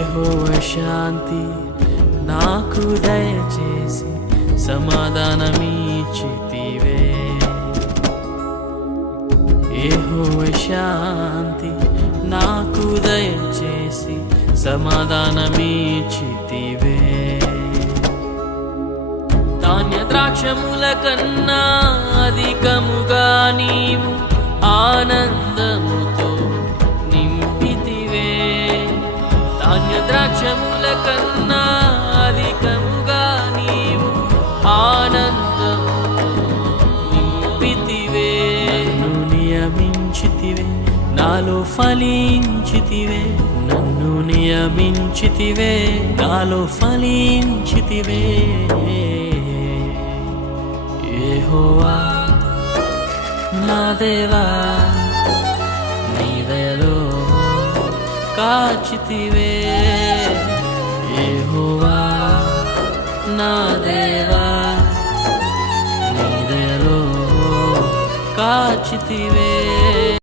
యెహోవా శాంతి నాకు దయచేసి సమాధానమిచ్చితివే. యెహోవా శాంతి నాకు దయచేసి సమాధానమిచ్చితివే. ధాన్య ద్రాక్షముల కన్నా అధికముగా నీవు ఆనందముతో నింపితివే. ధాన్య ద్రాక్షముల కన్నా అధికముగా నీవు ఆనందముతో నింపితివే. నన్ను నియమించితివే, నాలో ఫలించితివే. నన్ను నియమించితివే, నాలో ఫలించితివే. యెహోవా నా దేవా, నీ దయలో కాచితివే. యెహోవా నా దేవా, నీ దయలో కాచితివే.